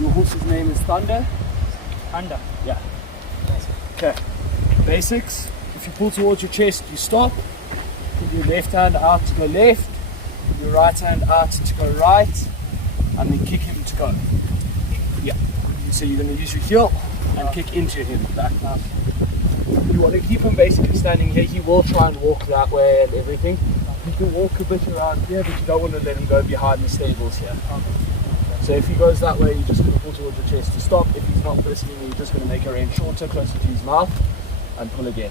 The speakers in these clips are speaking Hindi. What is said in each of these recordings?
Your horse's name is Thunder? Thunder. Yeah. Okay. Basics. If you pull towards your chest, you stop. Put your left hand out to go left. Your right hand out to go right. And then kick him to go. Yeah. So you're going to use your heel and kick into him. Back now. You want to keep him basically standing here. He will try and walk that way and everything. You can walk a bit around here, but you don't want to let him go behind the stables here. So if he goes that way, you're just going to pull towards your chest to stop. If he's not listening, you're just going to make a range shorter, closer to his mouth, and pull again.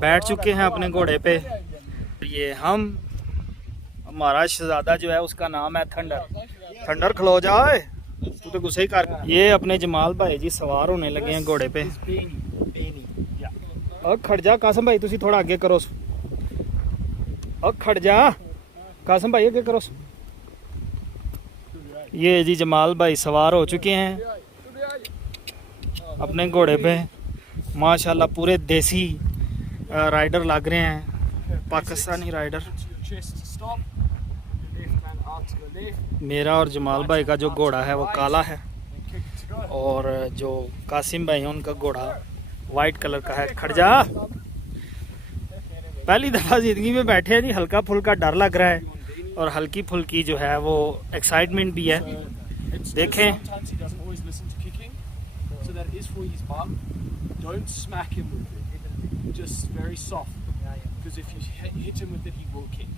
बैठ चुके हैं अपने घोड़े पे। ये हमारा शहजादा जो है उसका नाम है थंडर। थंडर खलो जाए, तू तो गुस्से ही कर। ये अपने जमाल भाई जी सवार होने लगे हैं घोड़े पे। और खड़ जा कासम भाई, तुसी थोड़ा आगे करो। और खड़ जा कासम भाई, आगे करो। ये जी जमाल भाई सवार हो चुके हैं अपने घोड़े पे। माशाल्लाह पूरे देसी राइडर लग रहे हैं, पाकिस्तानी राइडर। मेरा और जमाल भाई का जो घोड़ा है वो काला है, और जो कासिम भाई हैं उनका घोड़ा वाइट कलर का है। खड़ जा, पहली दफ़ा ज़िंदगी में बैठे हैं जी। हल्का फुल्का डर लग रहा है और हल्की फुल्की जो है वो एक्साइटमेंट भी है। देखें, Don't smack him with it. Just very soft. Because if you hit him with it, he will kick.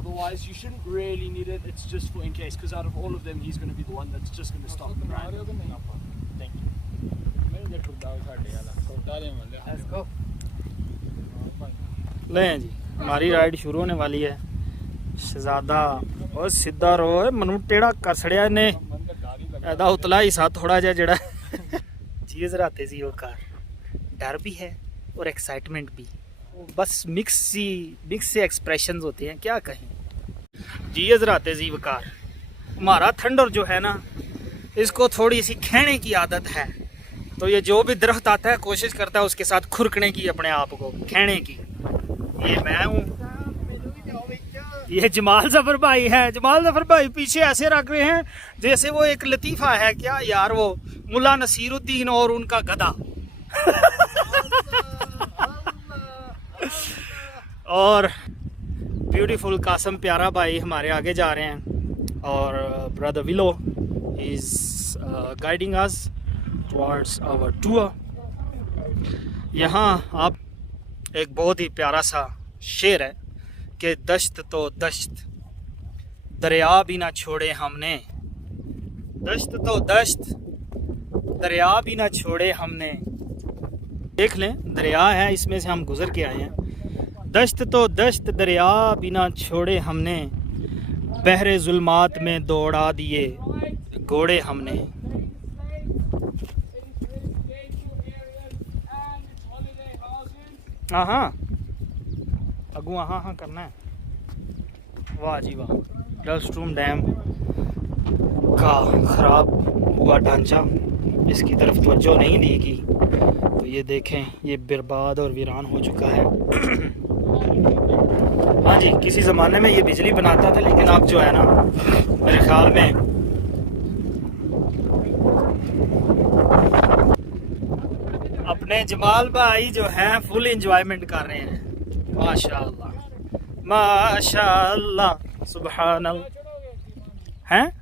Otherwise, you shouldn't really need it. It's just for in case. Because out of all of them, he's going to be the one that's just going to stop the ride. Thank you. Let's go. लें जी, हमारी राइड शुरू होने वाली है। शहजादा और सीधा रो, मनु टेढ़ा कर छड़िया ने, ऐदा उतला ही सा थोड़ा जा जड़ा। जी हज़रात जी वो कार, डर भी है और एक्साइटमेंट भी, बस मिक्स से एक्सप्रेशंस होते हैं, क्या कहें। जी हज़रात जी वो कार, हमारा थंडर जो है ना, इसको थोड़ी सी खेने की आदत है। तो ये जो भी दरख्त आता है कोशिश करता है उसके साथ खुरकने की, अपने आप को खेने की। ये मैं हूँ, ये जमाल जफर भाई है। जमाल जफर भाई पीछे ऐसे रख रहे हैं जैसे वो एक लतीफ़ा है क्या यार, वो मुल्ला नसीरुद्दीन और उनका गधा। और ब्यूटीफुल कासम प्यारा भाई हमारे आगे जा रहे हैं, और brother Willow is guiding us towards our tour. यहाँ आप एक बहुत ही प्यारा सा शेर है कि दश्त तो दश्त दरिया भी ना छोड़े हमने, दश्त तो दश्त दरिया भी ना छोड़े हमने। देख लें, दरिया है, इसमें से हम गुजर के आए हैं। दश्त तो दश्त दरिया भी ना छोड़े हमने, बहरे जुल्मात में दौड़ा दिए घोड़े हमने। हाँ हाँ अगू हाँ हाँ करना है। वाह जी वाह, डलस्ट्रूम डैम का ख़राब हुआ ढांचा, इसकी तरफ तवज्जो नहीं दी गई। तो ये देखें, ये बर्बाद और वीरान हो चुका है। हाँ जी, किसी ज़माने में ये बिजली बनाता था, लेकिन अब जो है ना, मेरे ख्याल में अपने जमाल भाई जो हैं फुल एंजॉयमेंट कर रहे हैं। माशाअल्लाह माशाअल्लाह सुबहानल्लाह। हैं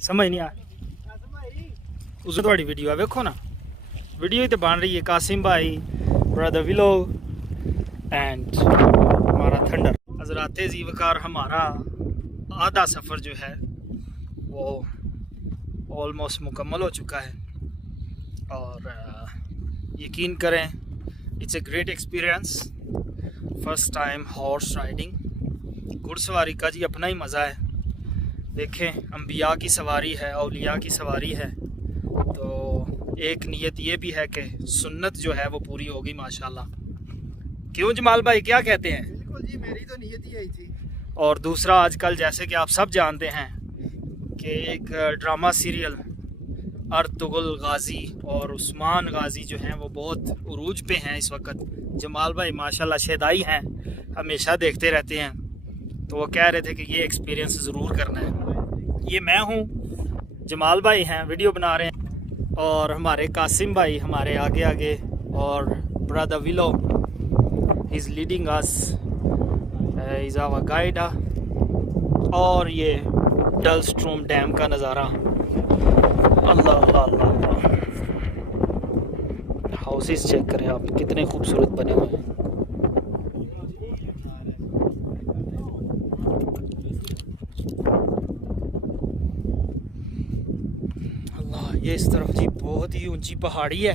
समझ नहीं आ उस थोड़ी वीडियो है, वेखो ना, वीडियो ही तो बन रही है। कासिम भाई, ब्रदर विलो एंड हमारा थंडर। हज़रात जी वकार, हमारा आधा सफ़र जो है वो ऑलमोस्ट मुकम्मल हो चुका है, और यकीन करें it's a great experience. First time horse riding, घुड़सवारी का जी अपना ही मज़ा है। देखें, अंबिया की सवारी है, औलिया की सवारी है। तो एक नीयत ये भी है कि सुन्नत जो है वो पूरी होगी माशाल्लाह। क्यों जमाल भाई, क्या कहते हैं? बिल्कुल जी, मेरी तो नीयत ही यही थी। और दूसरा, आजकल जैसे कि आप सब जानते हैं कि एक ड्रामा सीरियल अर्तुगरुल गाजी और उस्मान गाजी जो हैं वो बहुत उरूज पे हैं इस वक्त। जमाल भाई माशाल्लाह शेदाई हैं, हमेशा देखते रहते हैं। तो वो कह रहे थे कि ये एक्सपीरियंस ज़रूर करना है। ये मैं हूँ, जमाल भाई हैं, वीडियो बना रहे हैं, और हमारे कासिम भाई हमारे आगे आगे, और brother Willow is leading us, is our guide. और ये डलस्ट्रूम डैम का नज़ारा, अल्लाह अल्लाह अल्लाह। हाउसेस चेक करें आप, कितने खूबसूरत बने हुए हैं। अल्लाह, ये इस तरफ जी बहुत ही ऊंची पहाड़ी है,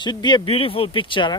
should be a beautiful picture.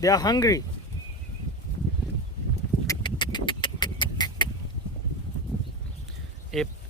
they are hungry.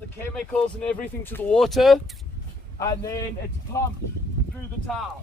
The chemicals and everything to the water, and then it's pumped through the town.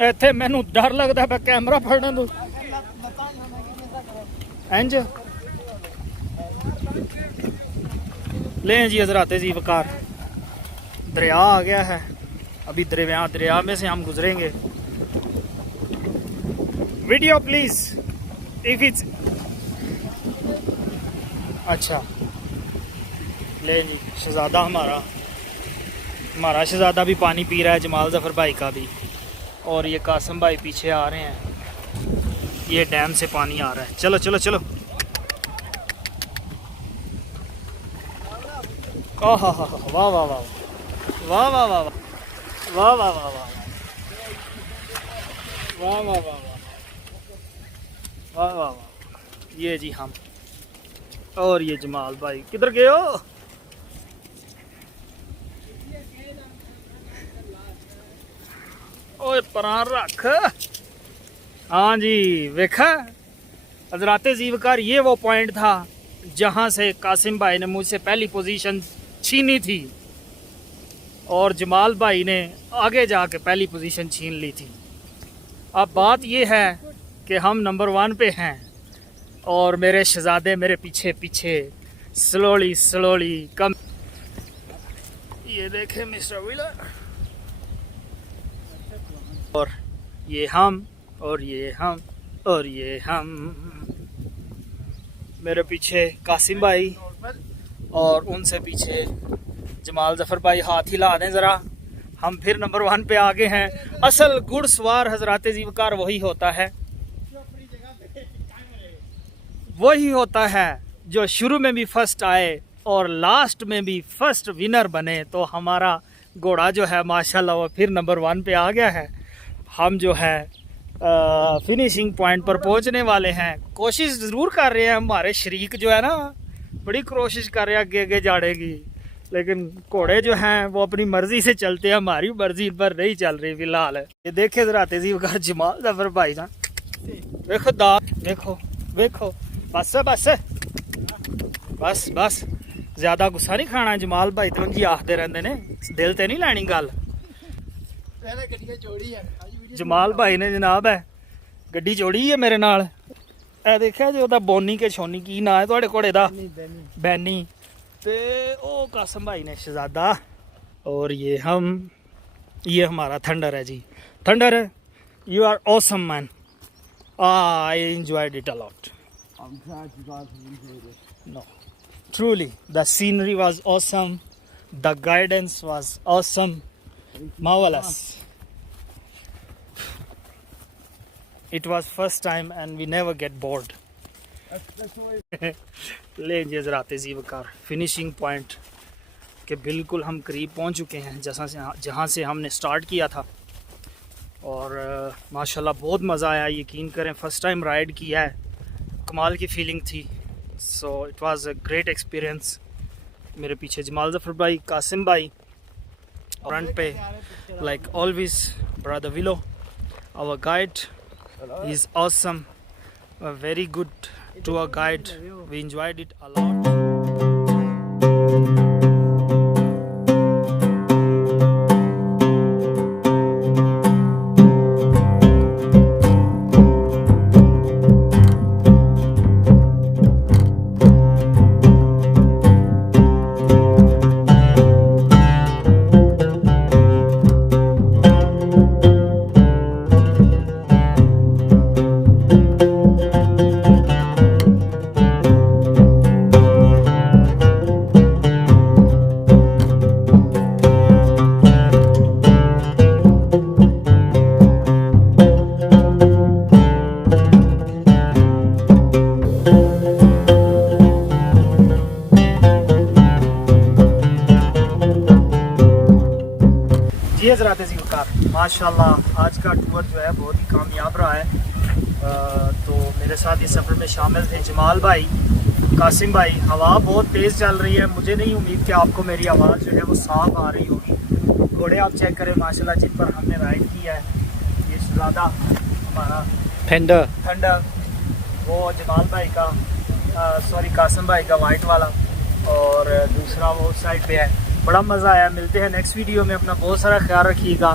ਇੱਥੇ ਮੈਨੂੰ ਡਰ ਲੱਗਦਾ ਪਿਆ ਕੈਮਰਾ ਫੜਨ ਤੋਂ ਇੰਜ ले जी हजरात जी वकार दरिया आ गया है अभी दरिया में से हम गुजरेंगे वीडियो प्लीज इफ इट्स अच्छा ले जी शहजादा हमारा शहजादा भी पानी पी रहा है जमाल जफर भाई का भी और ये कासिम भाई पीछे आ रहे हैं ये डैम से पानी आ रहा है चलो चलो चलो वाह वाह वाह वाह वाह वाह वाह वाह वाह वाह वाह वाह वाह वाह वाह वाह ये जी हम और ये जमाल भाई किधर गए हो ओए परान रख हाँ जी वेखा हजरात जीवकार ये वो पॉइंट था जहाँ से कासिम भाई ने मुझसे पहली पोजीशन छीनी थी और जमाल भाई ने आगे जाके पहली पोजीशन छीन ली थी। अब बात ये है कि हम नंबर 1 पे हैं और मेरे शहजादे मेरे पीछे पीछे स्लोली कम। ये देखें मिस्टर व्हीलर और ये हम और ये हम और ये हम मेरे पीछे कासिम भाई और उनसे पीछे जमाल जफर भाई। हाथ हिला दें ज़रा हम फिर नंबर 1 पे आगे हैं। असल घुड़सवार हजरात जीवकार वही होता है जो शुरू में भी फर्स्ट आए और लास्ट में भी फर्स्ट विनर बने। तो हमारा घोड़ा जो है माशाल्लाह वो फिर नंबर 1 पे आ गया है। हम जो है फिनिशिंग पॉइंट पर पहुंचने वाले हैं। कोशिश ज़रूर कर रहे हैं हमारे शरीक जो है ना बड़ी कोशिश कर रहे हैं आगे जाने की, लेकिन घोड़े जो हैं वो अपनी मर्जी से चलते हैं, हमारी मर्जी पर नहीं चल रही फिलहाल। ये देखे जरा तेजी वगैरह जमाल जफर भाई ना देखो देखो देखो बस बस बस बस ज़्यादा गुस्सा नहीं खाना। जमाल भाई तो जी आखते रहते ने दिल ते नहीं लैनी गल। जमाल भाई ने जनाब है गड्डी जोड़ी है मेरे नाल। ए देखिया जो ओदा बोनी के छोनी की ना है तुहाडे घोड़े दा बैनी ते ओ कासिम भाई ने शहजादा और ये हम ये हमारा थंडर है ji. Thunder you are awesome man. I enjoyed it a lot. I'm glad you guys have enjoyed it. No, truly the scenery was awesome, the guidance was awesome, marvelous. It was first time and we never get bored. That's always ले जी हज़रात ज़ीवकार फिनिशिंग पॉइंट के बिल्कुल हम करीब पहुंच चुके हैं जहाँ से हमने स्टार्ट किया था। और माशाल्लाह बहुत मज़ा आया। यकीन करें फर्स्ट टाइम राइड किया है, कमाल की फीलिंग थी। So it was a great experience. मेरे पीछे जमाल जफर भाई, कासिम भाई, फ्रंट पे like always brother Willow our guide is awesome, very good tour guide. We enjoyed it a lot. माशाल्लाह आज का टूर जो है बहुत ही कामयाब रहा है। तो मेरे साथ इस सफ़र में शामिल थे जमाल भाई, कासिम भाई। हवा बहुत तेज़ चल रही है, मुझे नहीं उम्मीद कि आपको मेरी आवाज़ जो है वो साफ आ रही होगी। घोड़े आप चेक करें माशाल्लाह जिन पर हमने राइड किया है। ये शहजादा हमारा थंडर वो जमाल भाई का सॉरी कासिम भाई का वाइट वाला, और दूसरा वो साइड पे है। बड़ा मज़ा आया। मिलते हैं नेक्स्ट वीडियो में। अपना बहुत सारा ख्याल रखिएगा,